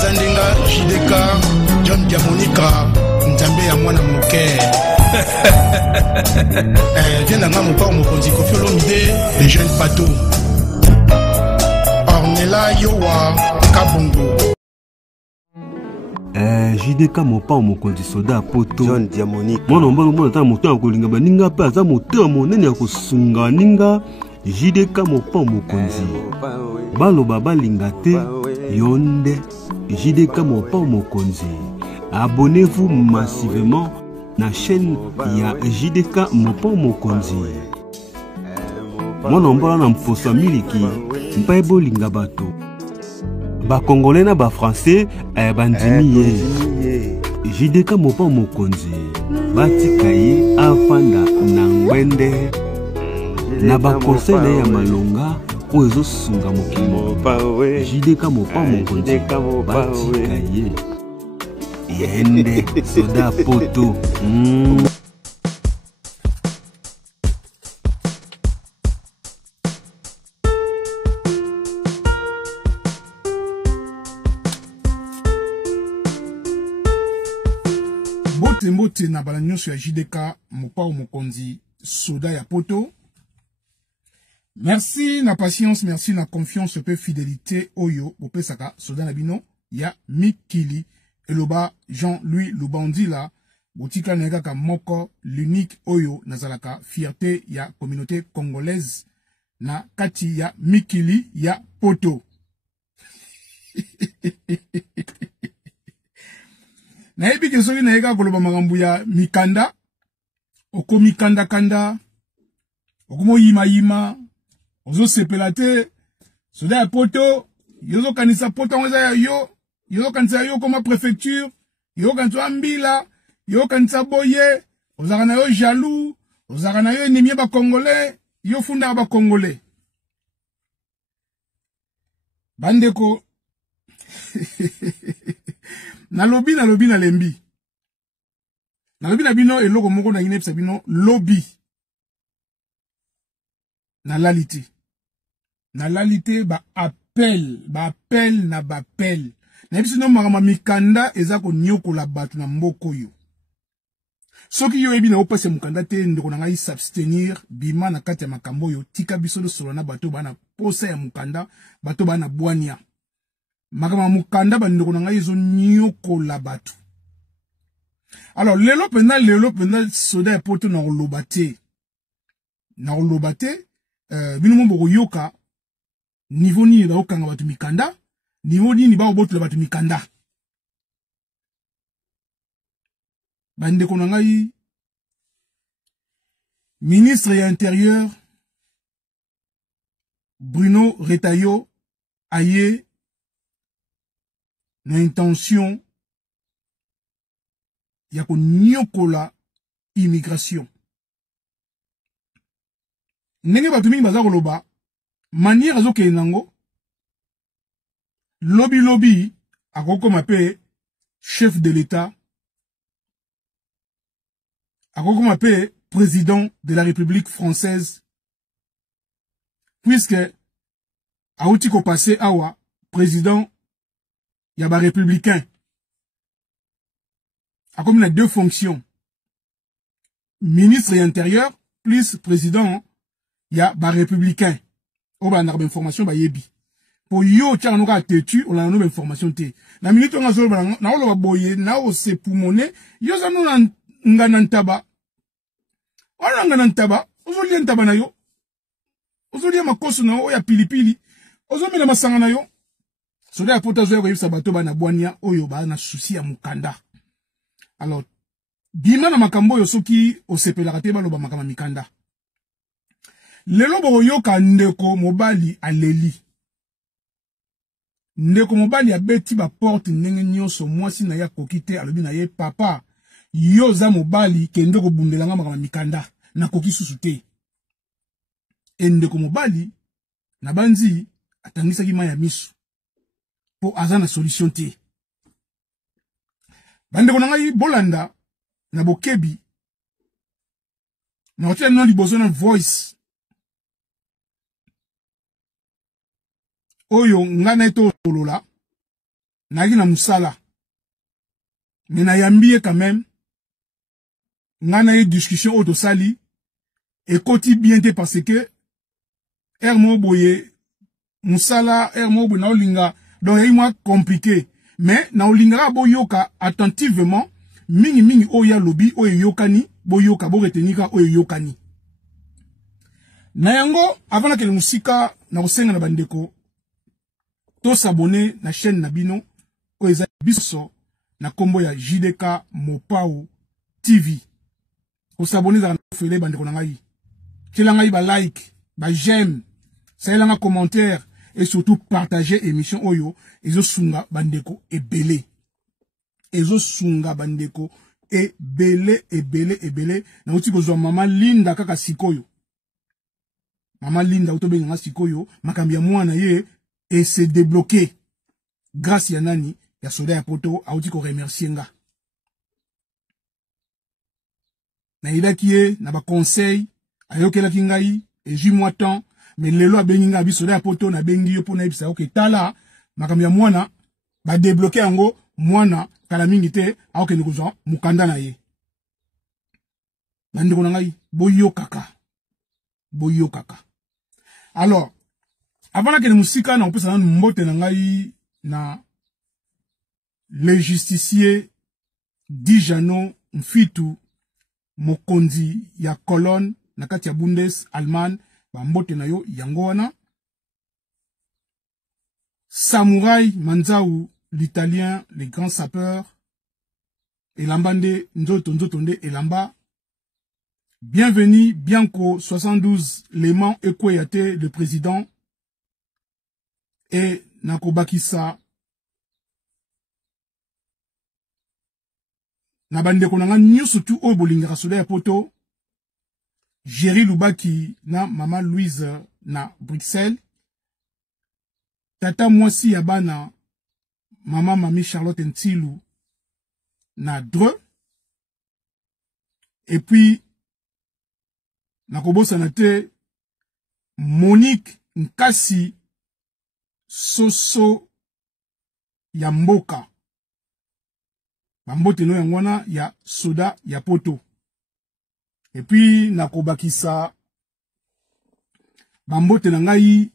Zandenga, JDK, John Diamonica, Nzambe ya mwana moke. Viens dans mon port, mon konzi, Kofi Olomide, les jeunes bateaux. Ornella Yowa, Kabongo. JDK mopa mokonzi soda poto John Diamonica mwana mbalo mwana ta moto akolinga baninga pe aza moto monene ya kosunga ninga JDK mopa mokonzi baloba balinga te yonde JDK mopa mokonzi. Abonnez-vous massivement na chaîne ya JDK mopa mokonzi. Mwana mbalo na mposa miliki mpa bolinga bato ba Congolais na ba Français bandimi JDK mopa mokonzi batika ye afanda na ngwende na ba conseil ya malonga ozo sunga mokimo JDK mopa mokonzi batika ye yende soda poto. Mbote na bala nyonso ya JDK mopa o mokonzi soda ya poto. Merci na patience, merci na confiance pe fidélité oyo bopesaka soda na bino ya mikili eloba Jean-Louis Lubandila botika negaka moko l'unique oyo nazalaka fierté ya communauté congolaise na kati ya mikili ya poto. Na ebi kesoki na eka koloba makambo ya mikanda oko mikanda kanda okomo yima yima ozo sepela te soda ya poto yozo kanisa poto ngeza ya yo yozo kanisa yo koma préfecture yo kanisa mbila yo kanisa boye ozaka na yo jaloux ozaka na yo ennemi ba congolais yo funda ba congolais bandeko. Nalobi na lembi. Nalobi na bino eloko moko na inepsa bino lobby. Na lalite. Na lalite ba appel na ba appel. Na ebiso no makama mikanda eza ko nyokola batu na mboko yo. Soki yo ebi na opase mukanda te ndeko na ngai s'abstenir bima na kati ya makambo yo tika biso do solo na bato bana posa ya mukanda bato bana bwania. Makama mukanda bandeko na ngai zo nyokola batu. Alors lelo penda soda ya poto na olobate. Na olobate bino mombo yoka niveau ni ba okanga batu mikanda, niveau ni ba obotola batu mikanda. Bandeko na ngai ministre ya intérieur Bruno Retailleau aye na intention ya ko nyokola immigration. Ndenge batu mingi baza koloba manière azoke nango lobby akokoma pe chef de l'État akokoma pe président de la République française puisque aouti ko passé awa président il y a des républicains. A comme les deux fonctions. Ministre et intérieur, plus président, il y a des républicains. On va avoir information, bah yebi. Pour yo, tiens, on aura têtu, on a une information té. La minute on a zo, na on va boyer, na on se poumoner, yo ça nous nganantaba. On a nganantaba, on va lien taba na yo. On va lien ma kosu na yo, ya pilipili. On va mettre ma sanga na yo. Soda ya poto zoya koyebisa bato bana bwania oyo ba na susi ya mukanda. Alors bima na makambo yo soki osepelaka te baloba makama mikanda. Lelo boyoka ndeko mobali aleli. Ndeko mobali abeti ba porte ndenge nyonso mwasi na ya kokite alobi na ye papa yo za mobali kende ko bundelanga makama mikanda na koki susu te. Ndeko mobali na banzi atangisa ki maya misu. Po azana solution te. Bandeko na ngai bolanda na bokebi na hotel non liboso na voice oyo ngana eto lolola naki na musala. Mais na yambiye quand même. Ngana eu discussion auto sali. Et koti bien te parce que ermo boye musala ermo boye na olinga donc yai moi compliqué mais na olinga boyoka attentivement mingi oya lobi oyo yokani boyoka bo retenika oyo yokani na yango avant que le musika na kosenga na bandeko to s'abonner na chaîne na bino oyo eza biso na kombo ya JDK Mopao TV ko s'abonner za fele bandeko na ngai Ngai ba like, ba j'aime, ça y est un commentaire et surtout partager émission Oyo, ezo sunga bandeko et belé. Ezo sunga bandeko et belé. Na uti bozo mama Linda kaka sikoyo. Mama Linda utobe nga sikoyo, makambia mwana ye et se débloquer. Grâce ya nani, ya soda ya poto, a uti ko remercier nga. Na ida kie, na ba conseil, ayokela kingai eji moi temps mais lelo abenginga bisoda ya poto na bengi yo pona ibisa ok tala makamya mwana ba débloquer yango mwana kala mingi te aoke nikuzo mukanda na ye bandeko na ngai boyo kaka alors avant que musika na opesa na mbote na ngai na le justicier Dijano Mfitu mokonzi ya colonne nakati ya Bundes Allemagne bambote na yo yango wana Samouraï Manzau l'italien les grands sapeurs elambande nzoto nde elamba bienvenue Bianco 72 Léman Ekweyate le président et nakobakisa na bandeko nanga nyusu tu o bolinga soda ya poto Jerry Lubaki na Mama Louise na Bruxelles. Tata Mwasi Yabana Mama Mami Charlotte Ntilu na Dreux. Et puis, nakobosa na te Monique Nkasi Soso Yamboka. Mambote no yangwana ya soda ya poto. Et puis, nakobakisa bambote na ngai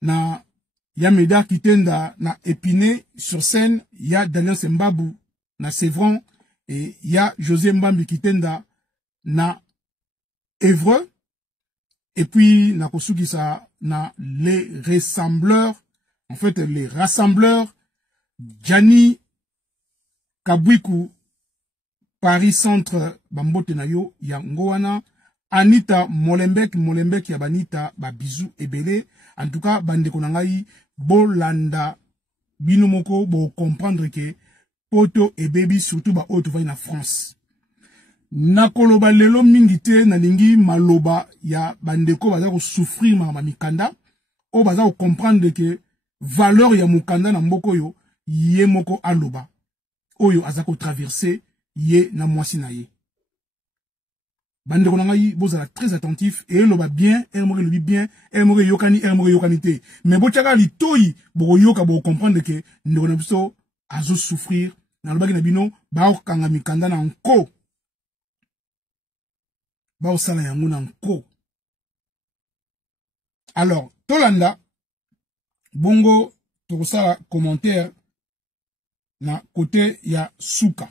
na Yameda Kitenda na Épinay sur scène, ya Daniel Sembabu na Sévran et ya José Mbambi Kitenda na Évreux. Et puis, nakosukisa na les rassembleurs, en fait, les rassembleurs, Gianni Kabwiku, Paris Centre bambote na yo ya ngowana Anita Molembek ya banita ba bisou ebele en tout cas bandeko na ngai bolanda bino moko bo comprendre que poto et baby surtout ba auto va na France nakoloba lelo mingi te na lingi maloba ya bandeko baza ko souffrir ma mikanda o baza ko comprendre que valeur ya mukanda na mboko yo ye moko aloba oyo azako traverser ye na mwasi na ye. Bandeko na ngai bozala très attentif et loba bien, elmore lobi bien, elmore yokani te. Mais bochaka li toyi bo yoka bo comprendre que ndeko na biso azo souffrir na lobaki na bino ba okanga mikanda na nko. Ba osala yango na nko. Alors, tolanda bongo tokosala commentaire na côté ya Souka.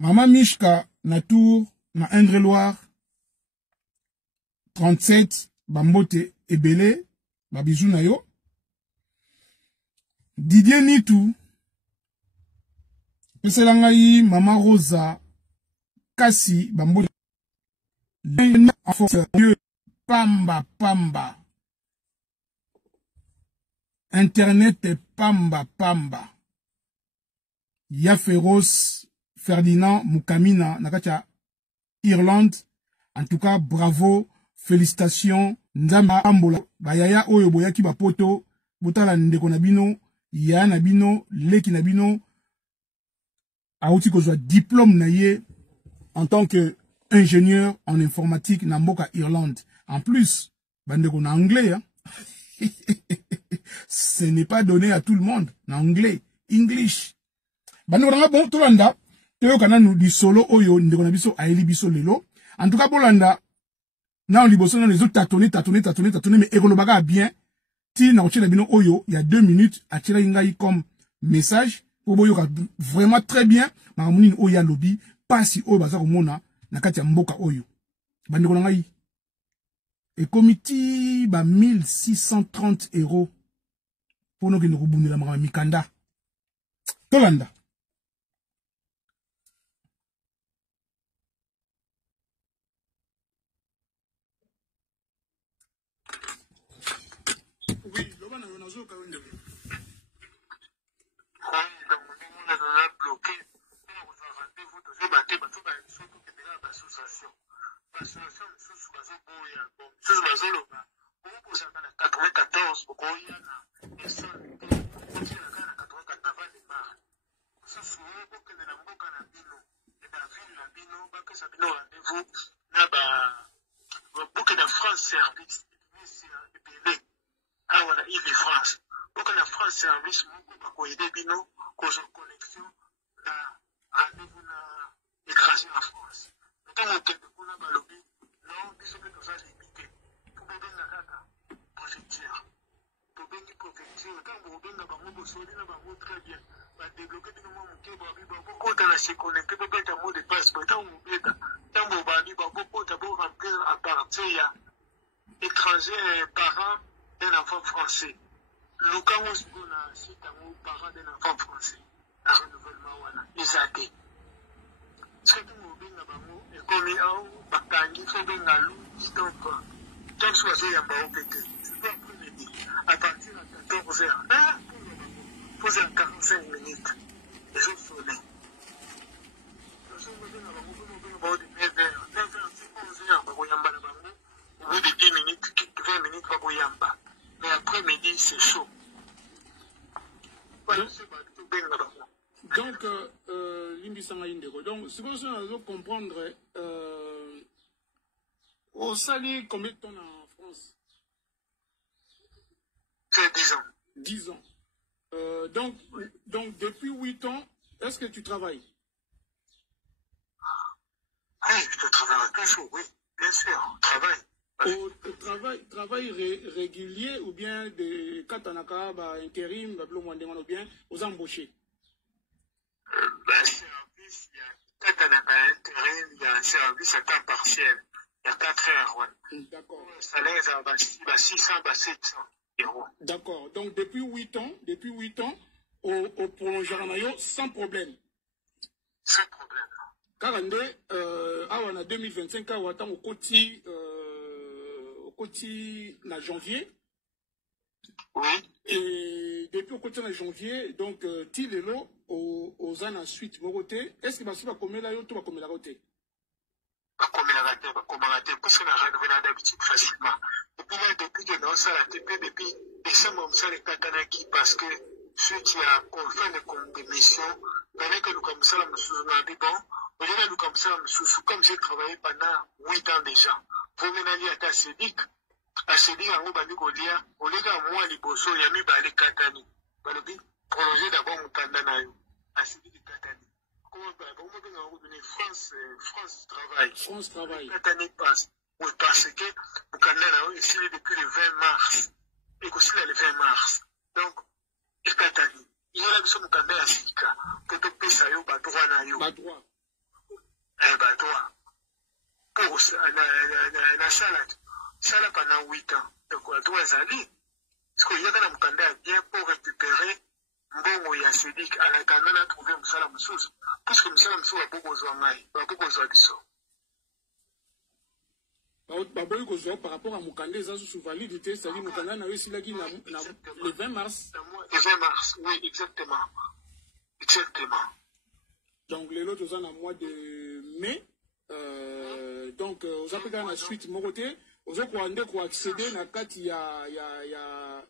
Mama Mishka na Tour na Indre-Loire 37 bambote ebele babizou na yo. Didier Nitu pesela ngai Mama Rosa kasi bambote pamba internet pamba ya féroce Ferdinand Mukamina nakacha Irlande. En tout cas, bravo, félicitations. Nzamba ambola bayaya oyo boyaki bapoto botala ndeko na bino ya na bino leki na bino auti kozwa diplôme na ye en tant que ingénieur en informatique na mboka Irlande. En plus, bandeko na anglais hein? ce n'est pas donné à tout le monde. En anglais, English. Bande ko bon tolanda toyo kana nous di solo oyo ndeko na biso aeli biso lelo. En tout cas bolanda na liboso na les autres tâtonner mais ekolobaka bien. Ti na ochela bino oyo il y a 2 minutes atira ngai comme message pour boyo vraiment très bien makamuni oyo lobby pas si oyo baza komona na kati ya mboka oyo. Bande ko ngai et comité ba 1630 € pour nous qui nous rebundela makama mikanda tolanda. Oui, l'obana on a zo ka wende. Étranger parent d'un enfant français. Le cas où on a cité un parent d'un enfant français. Un renouvellement, voilà. Les athées. Ce que nous avons dit, et comme il y a un bakangi, il faut bien aller, donc, tant que soit il y a un baron pété. C'est pas après-midi. À partir de 14h, il faut 45 minutes. Les jours sonnés. Au bout de 10 minutes, 20 minutes, mais après-midi, c'est chaud. Donc, ce que je veux comprendre, au salaire, combien de temps en France? C'est 10 ans. 10 ans. Donc, depuis 8 ans, est-ce que tu travailles? Oui, je travaille toujours, oui, bien sûr, travail. Travail régulier ou bien de Katanaka, intérim, ou bien aux embauchés? Service, il y a Katanaka intérim, il y a un service à temps partiel. Il y a 4 heures, ouais. D'accord. Le salaire, c'est 600, 700 €. D'accord. Donc, depuis 8 ans, au prolongement, sans problème. Sans problème. Car on a 2025, on attend au côté en janvier. Oui. Et depuis au côté en janvier, donc, Tilelo, aux ans ensuite, est-ce que va comme là, tout va comme la côté? Comme la raté, parce qu'on a renouvelé d'habitude facilement. Et puis là, depuis que nous sommes à la TP, depuis décembre, nous sommes les Katanaki, parce que ceux qui ont fait des missions, pendant que nous commençons à nous bon, au lieu de nous commencer à nous comme j'ai travaillé pendant 8 ans déjà. Vous venez à ta sédic, à sédic, en haut, Bandigolia, au lieu d'un mois, les bossos, il y a mis les Katani. Balobi, prolonger d'abord mon pandanayo, à sédic de Katani. Comment on donner France travaille. France travaille. Katani passe. Oui, parce que mon pandanayo est signé depuis le 20 mars. Et aussi le 20 mars. Donc, et Katani. Il y a la mission de Kanda à Sika. Pour te payer ça, bah, droit na yo. Bah, droit. Bah, droit. Pour la salade. Salade pendant 8 ans. Donc, à droit, Zali. Parce qu'il y a dans le Kanda bien pour récupérer. Mbongo ya Sédic, à la Kanda, on a trouvé un salam sous. Parce que Moussala Moussou a beaucoup besoin de beaucoup besoin de ça. Par rapport à Moukandé, ça sous validité, c'est-à-dire Moukanda n'a réussi le 20 mars. Le 20 mars, oui, exactement. Exactement. Donc, les autres sont en mois de mai. Donc, aux Africains, la suite, mon côté, aux autres, on a accéder à la il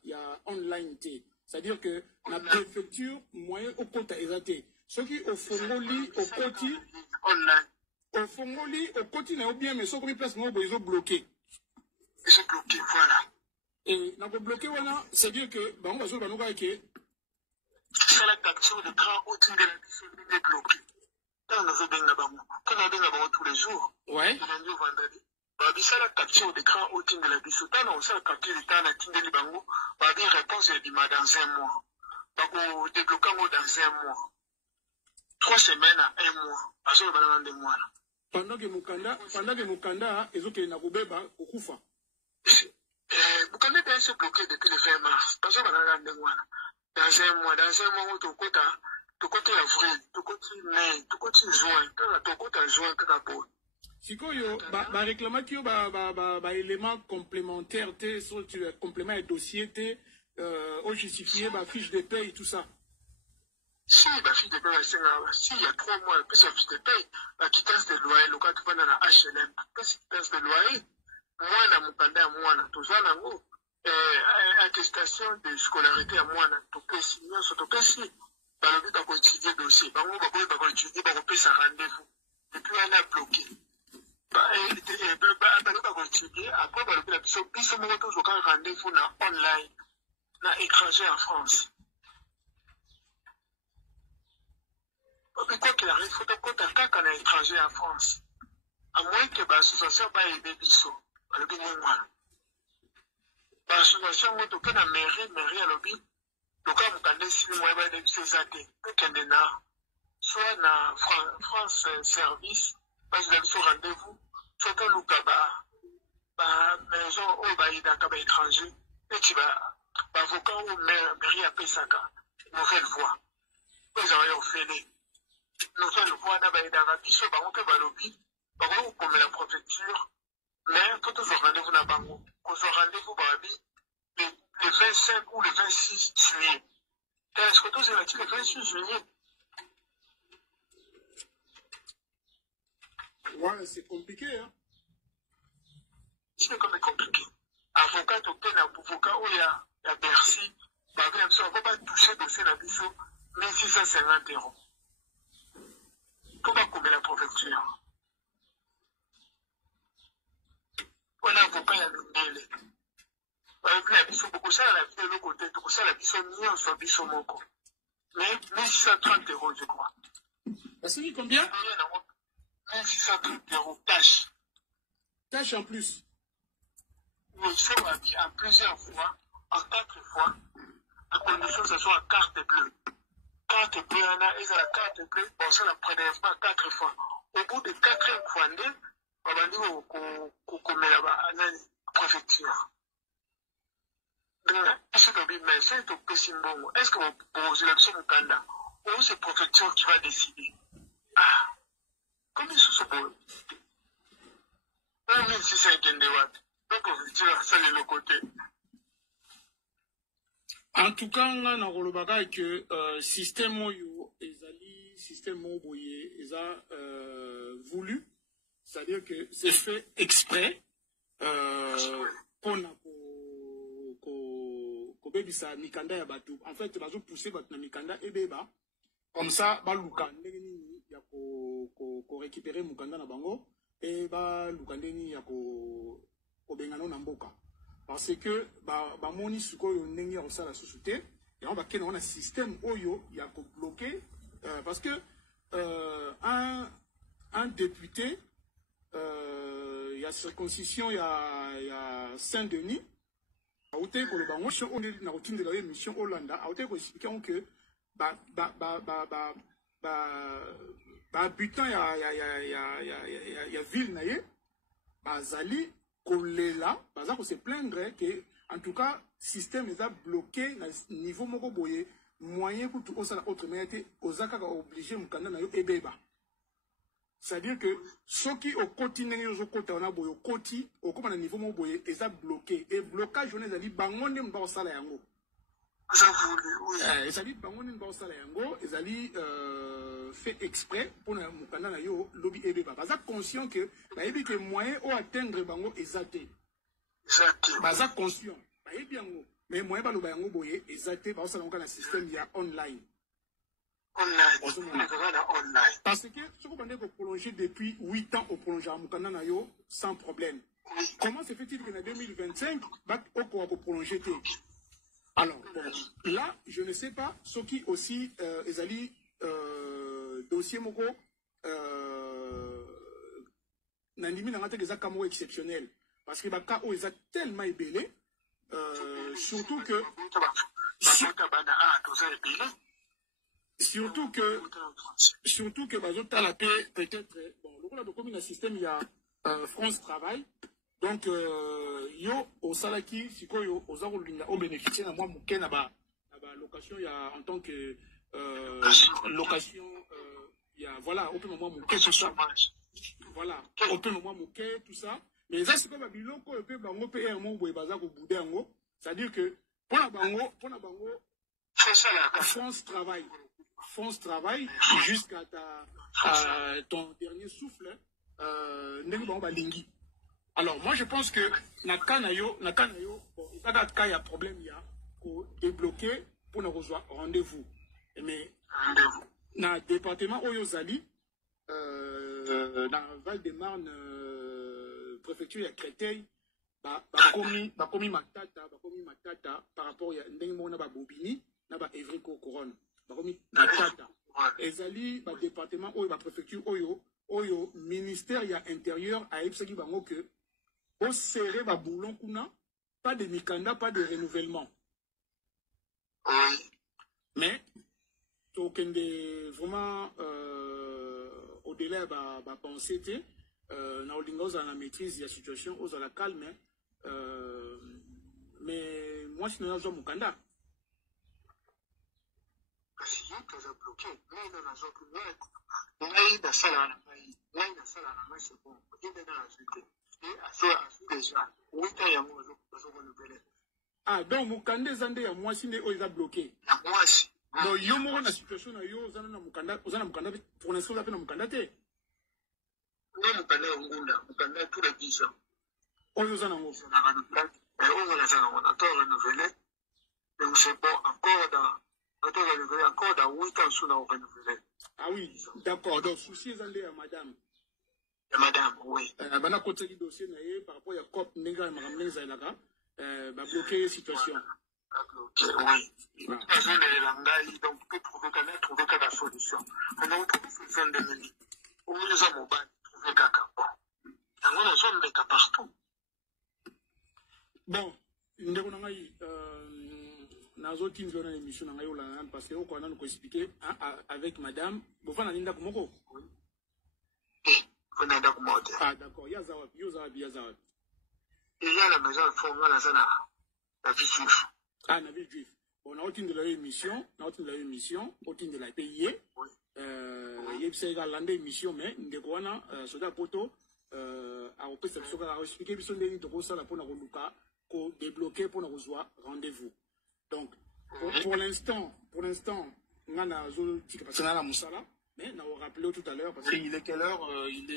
y a online. C'est-à-dire que la préfecture, moyen au compte à ératé. Ce qui, au Fongoli, au Koti, online. Au Fongoli, au Koti, n'a bien, mais ce qui place, ils ont bloqué. Ils ont bloqué, voilà. Et na ko bloqué wana, c'est-à-dire que bango bazo banoka ke c'est la capture de train au de la discipline bloquée. Quand on a benga bango, quand on a benga bango tous les jours. Ouais. Lundi au vendredi. Babi ça la capture d'écran au de la discipline, on sait la capture d'écran na tinde bango, babi réponse est dima dans un mois. Bako débloquer dans un mois. 3 semaines à 1 mois. Parce que dans 2 mois. Pendant que Mukanda, ils ont été na kubeba okufa. Mukanda est se bloqué depuis le 20 mars. Parce que dans 2 mois. Dans un mois, tout côté avril, tout côté mai, tout côté juin, tout côté juin, tout côté. Sikoyo, ba réclamation ba élément complémentaire té sur complément et dossier té au justifier ba fiche de paie et tout ça. Si la fiche de paie si il y a 3 mois plus la fiche de paie, la quittance de loyer, le cas tu vas dans la HLM, plus quittance de loyer, moi na Mukanda moi na toujours nango attestation de scolarité à moi na to pesi non so to pesi ba le but à étudier dossier, ba ngo ba étudier ba ko pesa rendez-vous. Et puis on a bloqué. Après, on a rendez-vous online, na étranger en France. Quoi qu'il arrive, il faut que tu aies un étranger en France. À moins que l'association va aider Bisso. L'association va aider la mairie à l'objet. Donc, on va aider si moi, va aider ces athées. Soit na France Service, parce que vous rendez-vous. Soit que l'Ukaba, maison ou baïdaka étranger, et tu vas, avocat ou mairie à Pesaka, nouvelle voie. Vous avez fait nouvelle voie d'Abaïdaka, Bisso, Baroque, Balobi, Baroque, comme la préfecture, mais quand on se rendez-vous dans Bango, on se rendez-vous, Babi, le 25 ou le 26 juillet. Est-ce que tous est le 26 juillet? Ouais, c'est compliqué, hein. C'est comme compliqué. Avocat, obtient un avocat où il y a Bercy, on ne va pas toucher le dossier de Bisso, 1650 €. Comment combien la préfecture? On a avocat, il y a le délai. La Bisso, beaucoup ça, la vie de l'autre côté, tout ça, la Bisso, ni on soit Bisso Moko. Mais 1630 € je crois. C'est combien? 1630 € cash. Cash en plus. Oui, ça va dire en plusieurs fois, en 4 fois, à condition que ce soit en carte bleue. Carte bleue, on a la carte bleue, bon, ça la prenait 4 fois. Au bout de 4e fois, on va dire qu'on met la préfecture. Est-ce que vous posez la question au Canada? Ou c'est la préfecture qui va décider? Ah! Comment ils se beau? 1650 watts. Donc, ça, c'est le côté. En tout cas, on a un que système ezali système boye eza voulu, c'est-à-dire que c'est fait exprès pour ko bebisa mikanda ya batu. En fait, bazo pousser batu na mikanda et beba comme ça baluka ndenge nini ya ko récupérer mukanda na bango et baluka ndenge nini ya ko bengana na mboka. Parce que moni sukoyo ndenge ya sala société et on va kena on a système oyo ya ko bloquer parce que un député il y a circoncision il y a Saint-Denis a été pour le bango on est na routine de la mission Hollanda a été expliquer que habitant ya ville naye bazali kolela baza ko se plaindre que en tout cas système est bloqué na niveau moko boye moyen pour tout ça autre mais ozaka ka obligé mukanda na yo ebeba. C'est-à-dire que ceux qui au quotidien yo kota na boyo koti au comme na niveau moko boye est bloqué et blocage on ezali bangonde mba sala yango. Ezali bangonde mba sala yango ezali fait exprès pour mukanda na yo lobby ebeba. Baza conscient que bayebi que moyen au atteindre bango ezate. Baza conscient. Bayebi yango mais moyen ba loba yango boye ezate ba sala ngana système ya online. Online. Parce que ce qu'on a prolongé depuis 8 ans au prolongement mukanda na yo sans problème. Comment se fait-il qu'en 2025, on va prolonger? Alors, bon, là, je ne sais pas, ce qui aussi, Ezali, dossier Moko, Nandimi n'a pas des cas exceptionnels. Parce que les cas où ils ont tellement ébélé, surtout que. Surtout que la paix, peut-être, bon, le comme il y a un système, il y a France Travail. Donc, yo, au Salaki, si quoi, aux Arolinga, au bénéficiaire, moi, Mouken, location, il y a en tant que location, il y a, voilà, au moment Mouken, tout ça. Voilà, au moment Mouken, tout ça. Mais ça, c'est comme un biloko, le peuple, on peut un mot, où il va au bout d'un mot. C'est-à-dire que, pour la bango, France Travail, jusqu'à ton dernier souffle, lingi. Alors, moi, je pense que Nakanayo, bon, il y a problème, il y a pour débloquer pour nous rejoindre rendez-vous. Mais, dans le département Oyozali, dans Val-de-Marne, préfecture, il y a Créteil, bakomi matata par rapport à Ndengmona Bobini, na Evriko Couronne. Bakomi matata. Ezali, département Oyo, préfecture Oyo, ministère, il y a intérieur, à Epsaki Bango que, au serré, boulon kuna, pas de mikanda, pas de renouvellement. Mais, aucun de vraiment, au-delà, penser, na olingoza na maîtrise de la situation, aux la calme, mais moi, je n'ai pas mukanda. Parce que tu as bloqué, mais il y a un autre il y a ça là, c'est bon. Il y a un suite. Déjà, oui, il y a un autre. Ah, donc, Mukande Zande, il y a moi, si il a bloqué. Moi, si. Donc, il y a une situation, il y a Mukanda, pour l'instant, il y a Mukanda. Non, Mukanda, tous les 10 ans. On y a un autre. On a renouvelé. Donc, c'est bon, encore dans 8 ans, sous nous renouvelé. Ah oui, d'accord. Donc, souci est allé à madame. Madame, oui. Bana côté du dossier, par rapport à COP, Néga et Madame Zailaka, bloquer la situation. Bloquer, oui. Donc, on peut trouver la solution. On a trouvé une solution de mener. On nous a trouvé caca. On a zone de cas partout. Bon, nous avons nazotin dans l'émission parce que on a nous expliquer avec madame bofana ninda kumoko. Ah d'accord, yazawa. Il y a la maison formée la vie juive. Ah, la vie juive. On a autant de l'émission, autant de la payer. Il y a une grande émission, mais nous devons sur la photo à expliquer que nous devons débloquer pour nous rejoindre rendez-vous. Donc, pour l'instant, on a la Moussala, mais on a rappelé tout à l'heure, parce qu'il est quelle heure? Il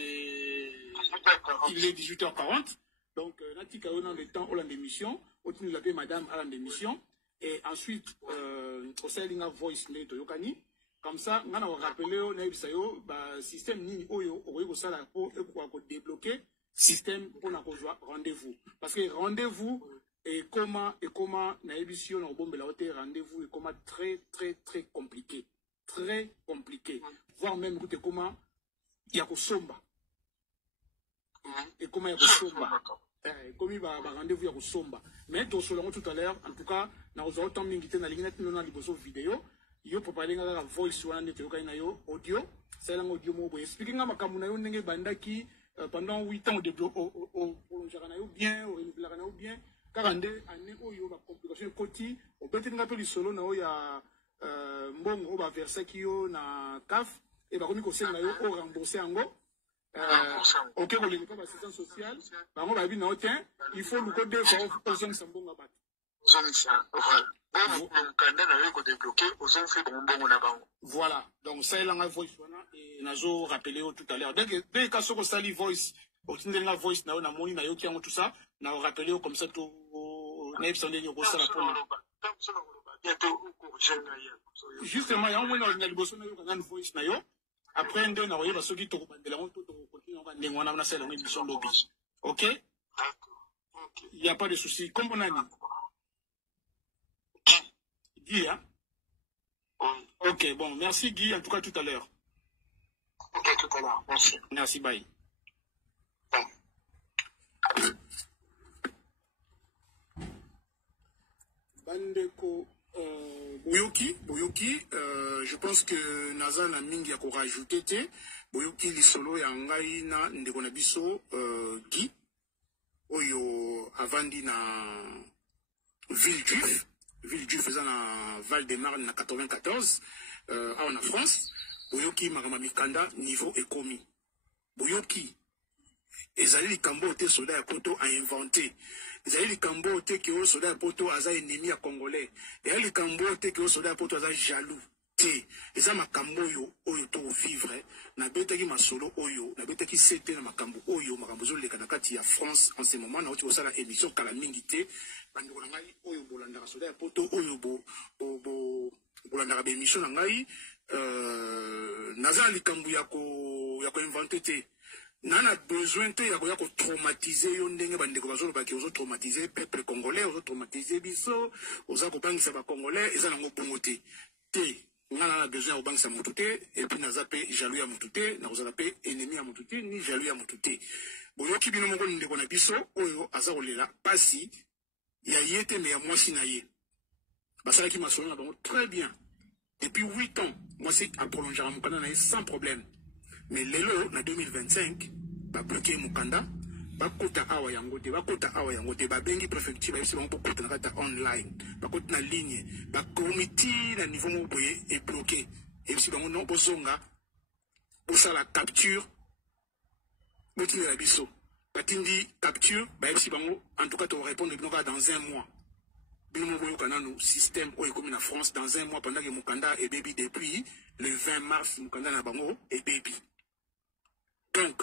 est 18h40. Donc, on a dit qu'on a le temps, on a l'émission, on a appelé madame à l'émission, et ensuite, on a une voice de Yokani. Comme ça, on a rappelé, on a eu le système Nini Oyo, pour débloquer système pour nous rejoindre rendez-vous. Parce que rendez-vous, et comment na émission na bombe la hauteur rendez-vous et comment très compliqué, voire même écoutez comment il y a kosomba et comment il y a kosomba comme il va rendez-vous il y a kosomba mais tout selon tout à l'heure en tout cas na ozo temps mingité na lingnet na liboso vidéo yo préparer nga voice wana nete yokai na yo audio c'est l'audio mo expliquer nga makamuna yo ndenge bandaki pendant 8 ans au prolongera na yo bien au renouveler na yo bien 42 années où il y a des complications côté on peut être un solo na où il y a mbongo au verser qui yo na CAF et bah comme il na yo au rembourser en go ok on les pas assistance sociale bah on va bien na autant il faut nous coder aux gens sambonga bat voilà donc ça il a un voice et nazo rappelé tout à l'heure dès que ça sali voice au tindé la voice na na moni na yo qui tout ça na rappelé comme ça tout justement, il y a un voice après, on a ceux qui ont ok? D'accord. Ok. Il n'y a pas de souci. Comme on a dit. Guy, hein? Oui. Ok, bon, merci Guy, en tout cas tout à l'heure. Ok, tout à l'heure. Merci. Merci, bye. Bye. Bandeko Boyoki, je pense que Naza na mingi ya ko rajouter te. Boyoki lisolo ya ngai na ndeko na biso Guy oyo avandi na Villejuif faisant na Val-de-Marne na 94 en France. Boyoki makama mikanda niveau ekomi. Boyoki ezali likambo te soda ya poto a inventé. Ezali likambo te ki o soda ya poto aza ennemi ya congolais. Ezali likambo te ki o soda ya poto aza jaloux te. Eza makambo oyo to vivre na betaki masolo oyo na betaki sete na makambo oyo makambo zoleka na kati ya France en ce moment na oti osala émission kala mingi te bandeko na ngai oyo bolandaka soda ya poto oyo bolandaka ba émission na ngai naza likambo ya ko inventer te. Nana besoin te ya ko traumatiser yo ndenge bandeko bazolo baki ozo traumatiser peuple congolais ozo traumatiser biso oza ko bangisa ba congolais eza nango bongo te ngana na besoin ya bangisa mutu te et puis naza pe jaloux ya mutu te na kozala pe ennemi ya mutu te ni jaloux ya mutu te boyoki bino moko ndeko na biso oyo aza kolela pasi ya ye te me ya mwasi na ye basalaki masolo na bango très bien depuis 8 ans mwasi aprolongera mokanda na ye sans problème. Mais lelo na 2025 ba bloqué mukanda ba kota awa yangote ba bengi préfecture ba yisi bango kota na kata online ba kota na ligne ba comité na niveau mo boye est bloqué et yisi bango non bozonga bosala capture botini la biso batindi capture ba yisi bango en tout cas to répondre dans un mois bino mo boyo kananu système oyo comme na France dans un mois pendant que mukanda et baby depuis le 20 mars mukanda na bango et baby. Donc,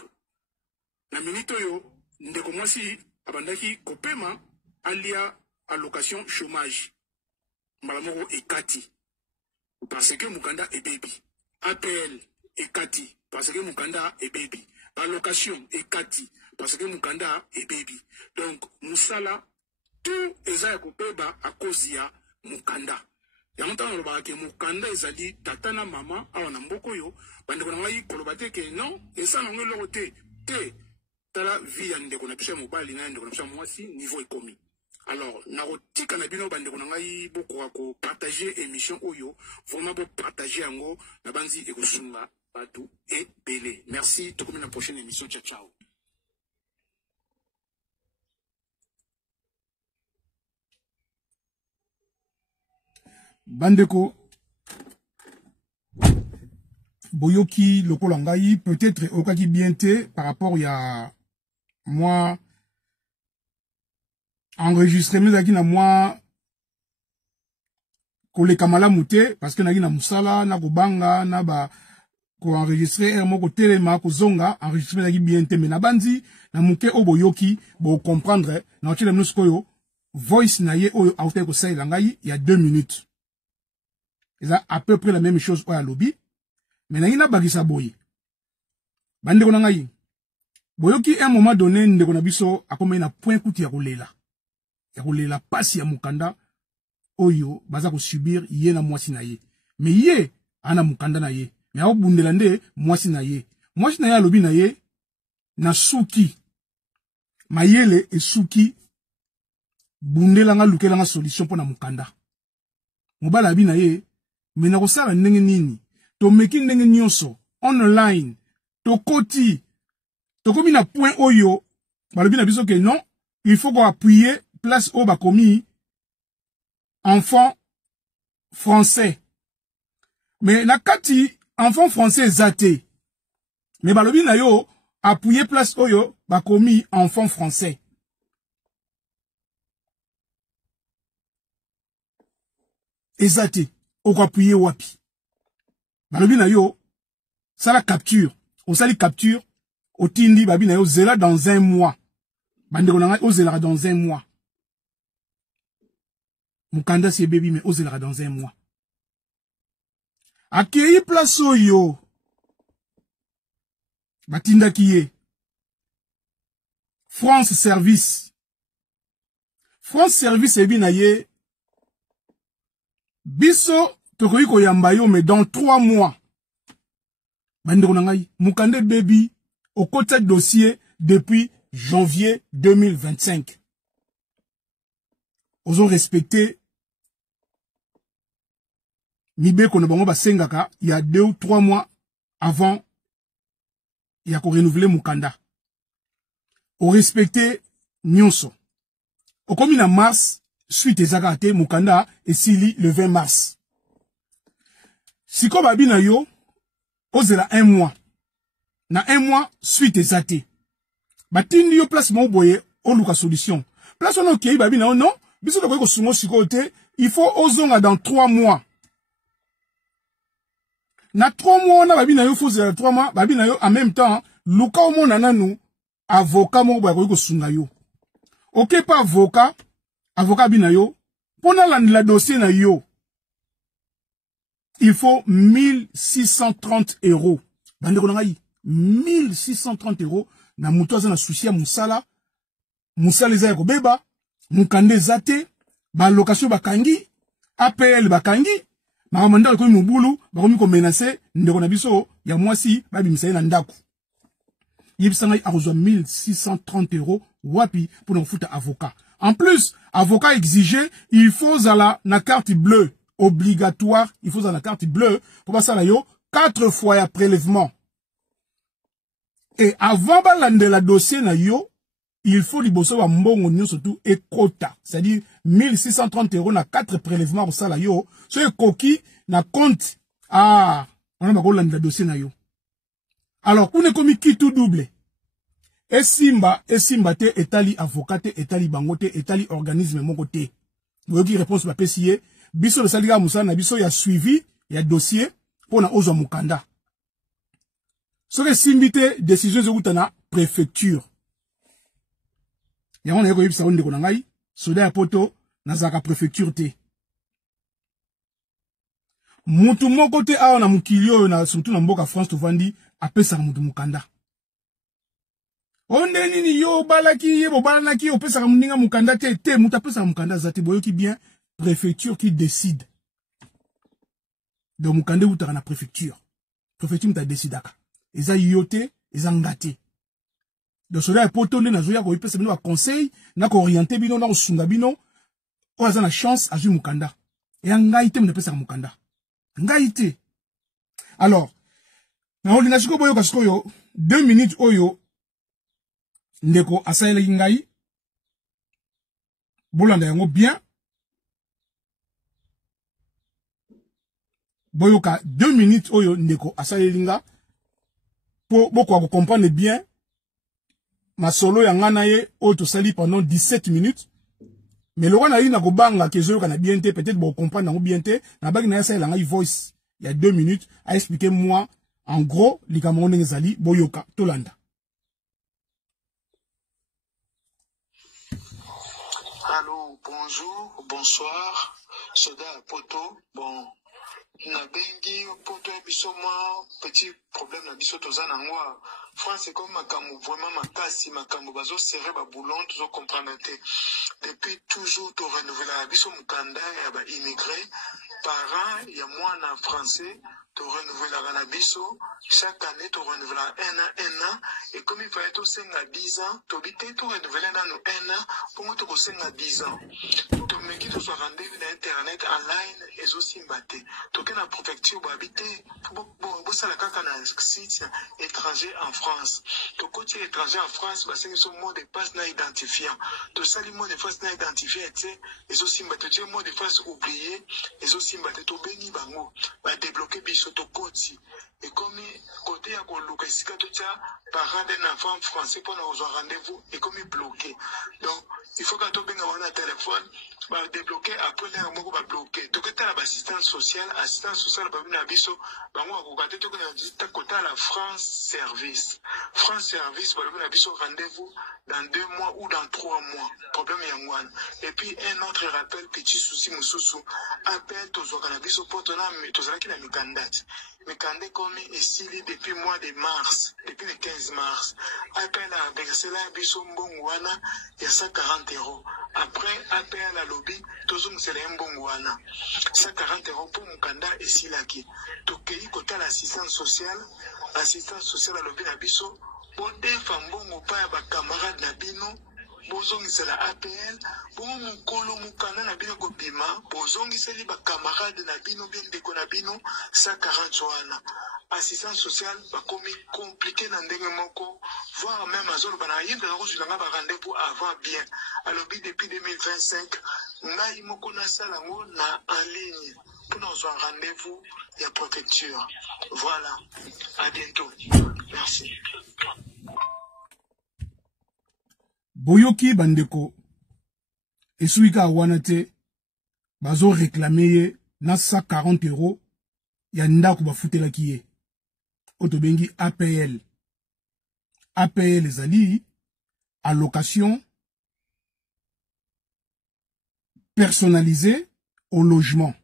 la minute oyo, ndeko mwasi abandaki kopema alia allocation chômage. Malamoro ekati. Parce que mukanda est baby. APL ekati. Parce que mukanda est baby. Allocation ekati. Parce que mukanda est baby. Donc, musala, tout eza kopeba à cause ya mukanda. Ya montana loba ke mukanda ezali tata na mama awa na mboko yo bandeko na ngai koloba te ke non esa na ngelo lote te tala vie ya ndeko na biso mobali na ndeko na biso mwasi niveau ekomi. Alors na rotika na bino bandeko na ngai boko ko partager émission oyo vraiment bo partager yango na banzi ekosunga batu et belé. Merci to komi na prochaine émission. Ciao ciao. Bandeko Boyoki lokola ngai peut-être okaki bien te par rapport ya moi enregistré mais na moi koleka malamu te parce que naki na musala na kobanga na ba ko enregistrer moko telema ko zonga enregistré naki bien te mais na bandi na muke o Boyoki bo comprendre na otile muskoyo voice na ye oyo auto ko saila ngai il y a 2 minutes. C'est à peu près la même chose au lobby. Mais na ina bagisa boy. Bande kona ngai. Boyoki à un moment donné ndeko na biso akoma ina point kuti ya kolela. Ya kolela pasi ya mukanda oyo baza ko subir ye na mwasi na ye. Mais ye ana mukanda na ye. Mais a obundela nde mwasi na ye. Mwasi na ye lobby na ye na suki. Mayele e suki bundela nga lukela nga solution pona mukanda. Mobala abi na ye mena kosala ndenge nini to meki ndenge nyonso online to koti to komi na point oyo balobi na biso ke non il faut qu'on appuyer place au bakomi enfant français mais na kati enfant français zate mais balobi na yo appuyer place oyo bakomi enfant français ezate oko appuyer wapi balobi na yo sala capture o sali capture o tindi babi na yo zela dans un mois bandeko na ngai o zela dans un mois mukanda c'est baby mais o zela dans un mois akei place oyo batinda kiye France Service. France Service est bien aye. Biso, tokoyi ko yambayo, mais dans 3 mois. Bandeko nangai, Mukande Baby, au côté de dossier depuis janvier 2025. Ils ont respecté Mibe Konobango Basengaka, il y a 2 ou 3 mois avant, il y a qu'on renouvelé Mukanda. Au respecté Nyonso. Au commis en mars, suite à Zakate, Mukanda et Sili le 20 mars. Siko Babina yo, ozela 1 mois. Na 1 mois, suite à Zate. Batindi yo place mon boye, on luka solution. Place on ok, Babina non, biso de ko sumo siko te, il faut ozonga dans 3 mois. Na 3 mois, na Babina yo, faut 3 mois, Babina yo, en même temps, luka o mon nananou, avocat mon boye ko sunga yo. Ok, pas avocat, avocat binayo, pour la dossier na yo, il faut 1630 €. Bande ko nangai, 1630 €, na muto aza na souci ya musala eza ko beba, Mukande zate, ba location bakangi, APL bakangi, makamanda ko mubulu, ba komi ko menacer, ndeko na biso ya mwasi, ba bimisa na ndako. Yebisanga arozwa 1630 € wapi pour nous foutre avocat. En plus, avocat exigé, il faut la carte bleue obligatoire, il faut la carte bleue pour passer là yo 4 fois à prélèvement. Et avant de la dossier na yo, il faut liboso wa mbongo nyo surtout et quota, c'est-à-dire 1630 € na 4 prélèvements pour ça là yo, ce coquille na compte on a pas la dossier na yo. Alors, on est commis qui tout double. Et Simba te, etali avocat te, etali bangote, etali organisme mon côté. Vous voyez qui réponse ma PCA. Biso le saliga moussa na biso y a suivi, y a dossier, pour na ozo mukanda. Ce que simbite, décision de goutana, préfecture. Y'a on a eu ça on de konangai, soda poto, nazaka préfecture te. Mutu mon côté a on a mukilio, na surtout na mboka France to vandi, apesa mutu mukanda. Onde nini yo balaki yebo balanaki opesa mundinga mukanda te mutu apesa mukanda zati boyo ki bien préfecture qui décide. Donc mukande utaka na préfecture. Préfecture muta décidaka. Eza yote, eza ngate. Donc cela est potonde na zoya ko ipesa bino ba conseil, na ko orienter bino na ko sunga bino, o aza na chance azu mukanda. Et ngaite muta pesa mukanda. Ngaite. Alors, na oli na shiko boyo kasiko yo 2 minutes oyo ndeko asaile ngai bolanda yango bien boyoka 2 minutes oyo ndeko asaile nga po boko comprendre bien ma solo ya ngana ye oyo to sali pendant 17 minutes mais le wana ina ko banga kezo kana bien te peut-être bo comprendre ngo bien te na bagi na asaile ngai voice il y a 2 minutes à expliquer moi en gros likamone ngezali boyoka tolanda. Allô, bonjour, bonsoir, Soda Poto, bon, na bengi, Poto et Bissoma, petit problème na biso tozana ngwa. France c'est comme makamu, vraiment makasi, makamu, bazo serré ba boulon, toujours comprendre. Depuis toujours, to renouveler la biso mukanda, ya ba immigré, parents, ya moi na français, to renouveler la biso, chaque année, to renouveler un an, et comme il fallait to senga 10 ans, to bité, to renouveler dans nos 1 an, pour moi to ko senga 10 ans. To meki to soit rendez-vous na internet, online, et aussi mbate. To ke na préfecture, bo habité, bo ça la kaka na site étranger en France. To côté étranger en France, bah c'est son mot de passe na identifiant. To sali mot de passe na identifiant, et aussi mbate, tu mot de passe oublié, et aussi mbate to béni bango, bah débloquer biso to côté. Et comme côté à Koloka, si tu as parents d'un enfant français pour nous avoir rendez-vous, et comme il bloqué. Donc, il faut que tu aies un téléphone, va débloquer après l'air moko va bloquer donc tu as l'assistance sociale ba bina biso bango akokate to kana juste côté la France Service ba bina biso rendez-vous dans 2 mois ou dans 3 mois problème yangwana et puis un autre rappel petit souci mususu appel to kana biso poto na tozalaki na mikandati mikande comme ici depuis mois de mars depuis le 15 mars appel à verser la biso mbongo wana ya 140 € après appel à lobby tozong c'est le mbongo wana 140 € pour mukanda ici laki tokei kota l'assistance sociale à lobby na biso bodefa mbongo pa ya ba camarade na bino bozongisela APL bongo mukolo mukanda na bino kobima bozongiseli ba camarade na bino bien ndeko na bino 140 wana assistance sociale bakomi compliqué na ndenge moko voire même azolo bana yinda na kozulanga ba rendez-vous avant bien alobi depuis 2025 ngai moko na sala ngo na en ligne pour nous un rendez-vous ya préfecture. Voilà, à bientôt. Merci. Boyoki bandeko esuika wana te bazo réclamer na 140 € ya ndako bafutelaki ye otobengi APL ezali allocation personnalisée au logement.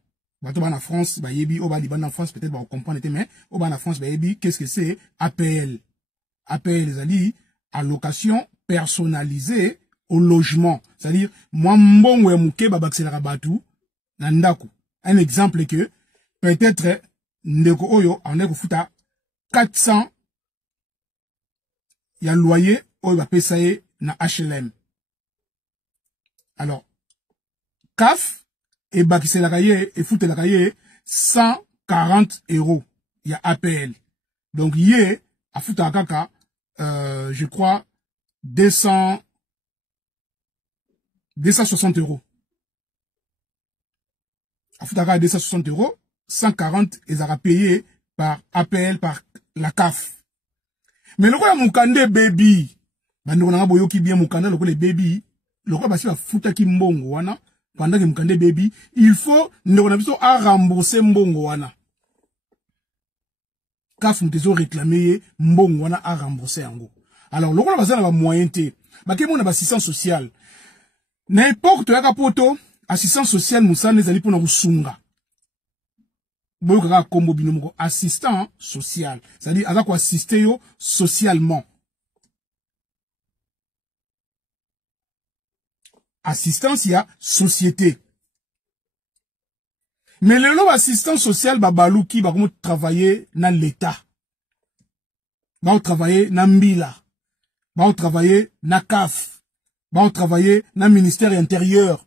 En France, au Liban, en France, peut-être, on comprend, mais au en France, qu'est-ce que c'est? APL. APL, c'est-à-dire allocation personnalisée au logement. C'est-à-dire, moi, mbongo ya muke babakselaka batu, nandaku. Un exemple que, peut-être, ndeko oyo, on est futa 400, ya loyer, oyo ba pesaye na HLM. Alors, CAF, et bakiselaka ye, et foutelaka ye, 140 €. Il y a APL. Donc, ye, a foutelaka kaka, je crois, 260 €. A foutelaka 260 €, 140 ils aura payé par APL, par la CAF. Mais le quoi mukande baby, bando na boyoki bien mukanda le quoi les baby, le quoi basi ba foutaki mbongo wana. Pendant que mukande baby, il faut nous à rembourser mbongo wana. Kaf mtezo réclamer mbongo wana à rembourser ango. Alors le bazana ba moyen te, ba ke mona ba assistance sociale. N'importe yaka poto assistance sociale musa nezali pona kusunga. Boyo kaka kombo bino moko assistant social, c'est-à-dire aza ko assister yo socialement. Assistance, il y a société. Mais le lot assistance sociale, babalou qui va travailler dans l'État. Va travailler dans Mbila. Va travailler dans CAF. Va travailler dans ministère intérieur.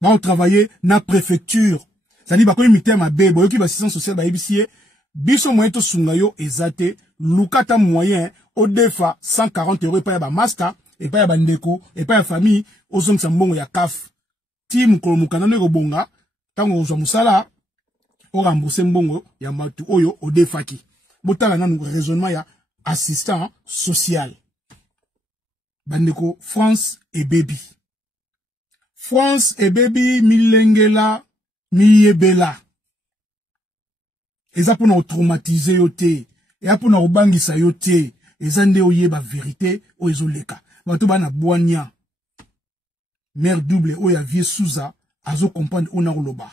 Va travailler dans préfecture. C'est-à-dire, bah, imiter ma bébé, qui va assistance sociale, bah, ébissier, biso moyen to sungayo, ezate, lukata moyen, au defa, 140 € et pas ba master, et pas ya ndeko, et pas ya famille, ozong sambongo ya CAF. Tim kolomukana nego bonga, tango ozo musala, o rembourser mbongo ya matu oyo o defaki. Botala nanu raisonnement ya assistant social. Bandeko France et baby. France et baby milengela miyebela. Eza pona traumatiser yo te, eza pona obangisa yo te, eza nde oyeba vérité o ezoleka. Bato bana boanya. Mère double oya vie souza azo comprendre ona oloba.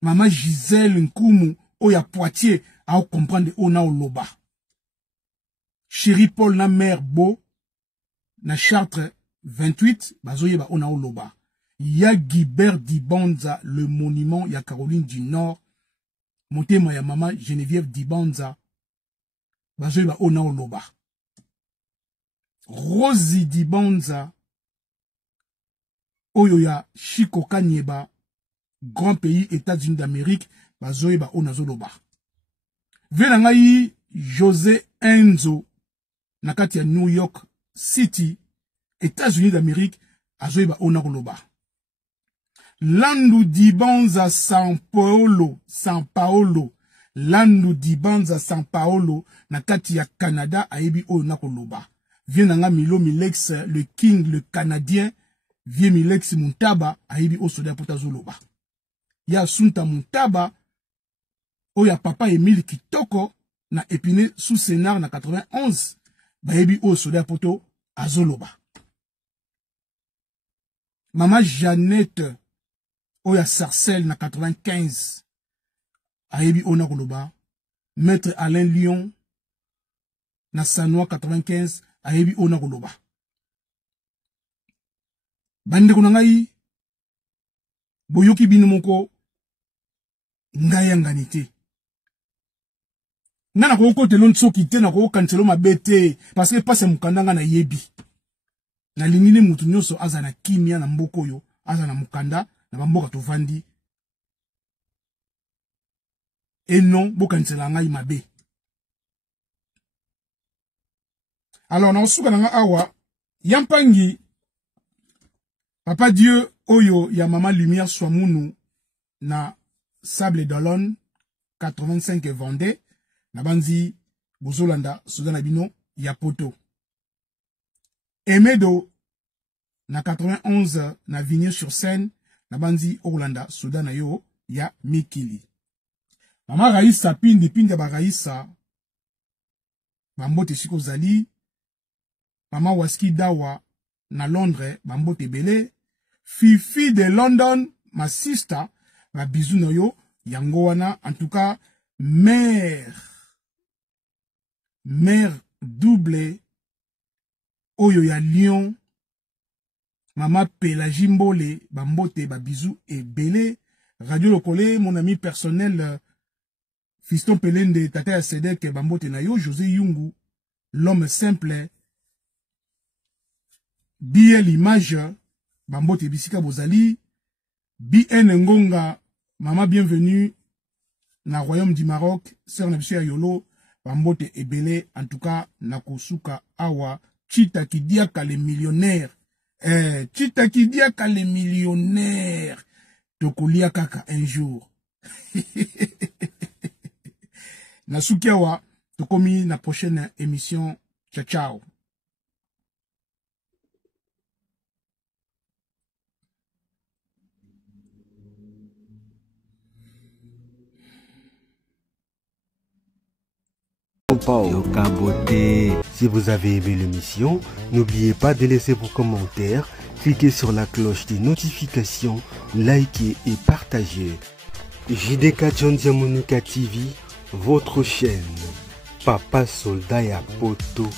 Maman Gisèle Nkumu oya Poitiers a comprendre ona oloba. Chéri Paul na mère Beau na Chartres 28 bazoyeba ona oloba. Ya Guibert Dibanza le monument ya Caroline du Nord. Motema ya maman Geneviève Dibanza bazoyeba ona oloba. Rosie Dibanza oyo ya Chico Kanyeba grand pays États-Unis d'Amérique bazoyeba ona zoloba. Venangai José Enzo nakati ya New York City États-Unis d'Amérique azoyeba ona oloba. Landu Dibanza São Paulo Landu Dibanza São Paulo nakati ya Canada ayebi ona koloba. vient nanga Milo Milex, le king, le canadien, vient Milex Muntaba, aibi o soda pota zoloba. Ya Sunta Muntaba, o ya papa Emile Kitoko, na Épinay sous Sénard na 91, aibi o soda poto azoloba. Maman Jeannette, o ya Sarcelles na 95, aibi o na koloba. Maître Alain Lyon, na Sanois 95, aibi o na koloba. Bande kunangai, boyoki bino moko, ngaya nganite. Nana ko kote lon soki te na ko kanselo mabete parce que passe mukandanga na yebi. Na lingine mutu nyonso azana kimia na mboko yo, azana mukanda na bamboka tovandi. Et non, bokansela ngai mabe. Alors na osuka nanga awa, yampangi Papa Dieu oyo ya Mama Lumière Swamunu na Sable d'Olonne 85 Vendée na banzi bozolanda Soudan Abino ya poto. Emedo na 91 na Vigny-sur-Seine na banzi Orlanda Soudan yo ya Mikili. Mama Raïssa pindi ba Raïssa bambote siko zali. Mama Waski Dawa na Londres bambote belé. Fifi de London, ma sister, ma bisou no yo, yango wana, en tout cas, mère double, oyo ya Lyon, Mama Pélagie Mbole, bambote, ba bisou et belé, Radio Lokole, mon ami personnel, Fiston Pelende, Tata Sedek, bambote na yo, José Yungu, l'homme simple, BL Image, Bambote Bisika Bozali, BN Ngonga, Maman bienvenue, na Royaume du Maroc, Sœur Nebsia Yolo, Bambote Ebele, en tout cas, Nakosuka Awa, Chita Kidiaka les millionnaires, Chita Kidiaka les millionnaires, Tokolia Kaka un jour. Nasuki Awa, Tokomi na prochaine émission, ciao ciao. Si vous avez aimé l'émission, n'oubliez pas de laisser vos commentaires, cliquez sur la cloche des notifications, likez et partagez. JDK John Diamonika TV, votre chaîne. Papa Soldat ya Poto.